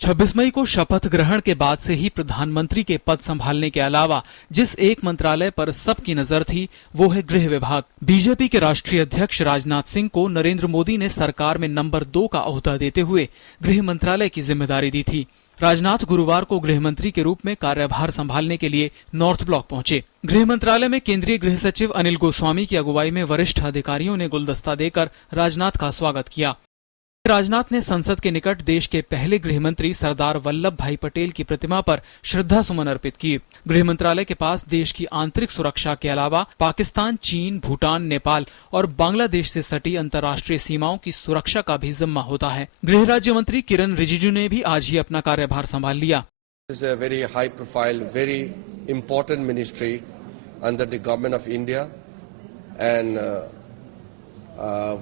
26 मई को शपथ ग्रहण के बाद से ही प्रधानमंत्री के पद संभालने के अलावा जिस एक मंत्रालय पर सबकी नजर थी वो है गृह विभाग। बीजेपी के राष्ट्रीय अध्यक्ष राजनाथ सिंह को नरेंद्र मोदी ने सरकार में नंबर 2 का ओहदा देते हुए गृह मंत्रालय की जिम्मेदारी दी थी। राजनाथ गुरुवार को गृह मंत्री के रूप में कार्यभार संभालने के लिए नॉर्थ ब्लॉक पहुंचे। गृह मंत्रालय में केंद्रीय गृह सचिव अनिल गोस्वामी की अगुवाई में वरिष्ठ अधिकारियों ने गुलदस्ता देकर राजनाथ का स्वागत किया। राजनाथ ने संसद के निकट देश के पहले गृह मंत्री सरदार वल्लभ भाई पटेल की प्रतिमा पर श्रद्धा सुमन अर्पित किए। गृह मंत्रालय के पास देश की आंतरिक सुरक्षा के अलावा पाकिस्तान, चीन, भूटान, नेपाल और बांग्लादेश से सटी अंतर्राष्ट्रीय सीमाओं की सुरक्षा का भी जिम्मा होता है। गृह राज्य मंत्री किरण रिजिजू ने भी आज ही अपना कार्यभार संभाल लिया। This is a very high profile, very important ministry under the government of India, and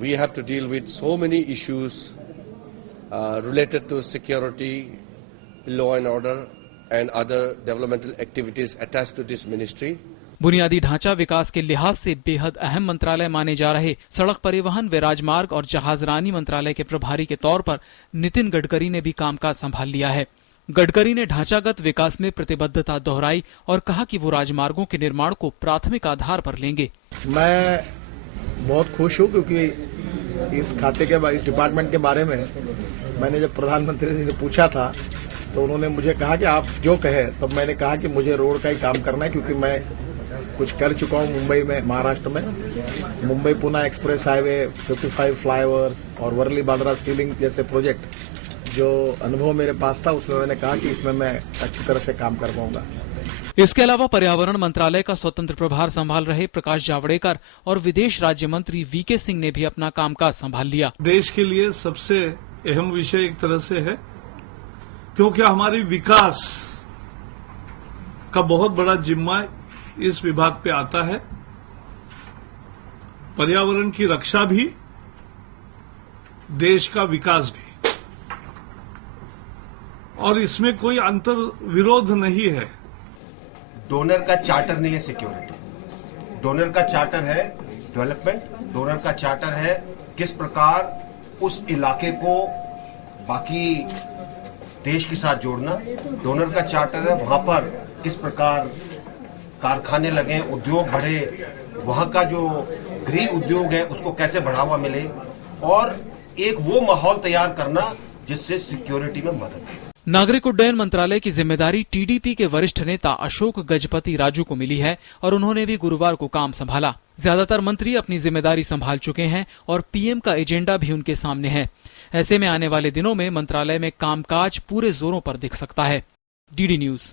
we have to deal with so many issues related to security, law and order and other developmental activities attached to this ministry. बुनियादी ढांचा विकास के लिहाज से बेहद अहम मंत्रालय माने जा रहे सड़क परिवहन, व राजमार्ग और जहाजरानी मंत्रालय के प्रभारी के तौर पर नितिन गडकरी ने भी कामकाज संभाल लिया है। गडकरी ने ढांचागत विकास में प्रतिबद्धता दोहराई और कहा कि वो राजमार्गों के निर्माण को प्राथमिक आधार पर लेंगे। मैं बहुत खुश हूँ क्योंकि इस खाते के इस डिपार्टमेंट के बारे में मैंने जब प्रधानमंत्री से पूछा था तो उन्होंने मुझे कहा कि आप जो कहे, तब मैंने कहा कि मुझे रोड का ही काम करना है क्योंकि मैं कुछ कर चुका हूँ मुंबई में, महाराष्ट्र में। Mumbai Pune express highway, 55 flyovers और वर्ली बांद्रा सीलिंग जैसे प्रोजेक्ट जो अनुभव मेरे पास था उसमें मैंने कहा कि इसमें मैं अच्छी तरह से काम कर पाऊंगा। इसके अलावा पर्यावरण मंत्रालय का स्वतंत्र प्रभार संभाल रहे प्रकाश जावड़ेकर और विदेश राज्य मंत्री वीके सिंह ने भी अपना कामकाज संभाल लिया। देश के लिए सबसे अहम विषय एक तरह से है क्योंकि हमारी विकास का बहुत बड़ा जिम्मा इस विभाग पे आता है। पर्यावरण की रक्षा भी, देश का विकास भी, और इसमें कोई अंतर विरोध नहीं है। डोनर का चार्टर नहीं है सिक्योरिटी, डोनर का चार्टर है डेवलपमेंट, डोनर का चार्टर है किस प्रकार उस इलाके को बाकी देश के साथ जोड़ना, डोनर का चार्टर है वहां पर किस प्रकार कारखाने लगे, उद्योग बढ़े, वहां का जो गृह उद्योग है उसको कैसे बढ़ावा मिले और एक वो माहौल तैयार करना जिससे सिक्योरिटी में मदद मिले। नागरिक उड्डयन मंत्रालय की जिम्मेदारी टीडीपी के वरिष्ठ नेता अशोक गजपति राजू को मिली है और उन्होंने भी गुरुवार को काम संभाला। ज्यादातर मंत्री अपनी जिम्मेदारी संभाल चुके हैं और पीएम का एजेंडा भी उनके सामने है। ऐसे में आने वाले दिनों में मंत्रालय में कामकाज पूरे जोरों पर दिख सकता है। DD news.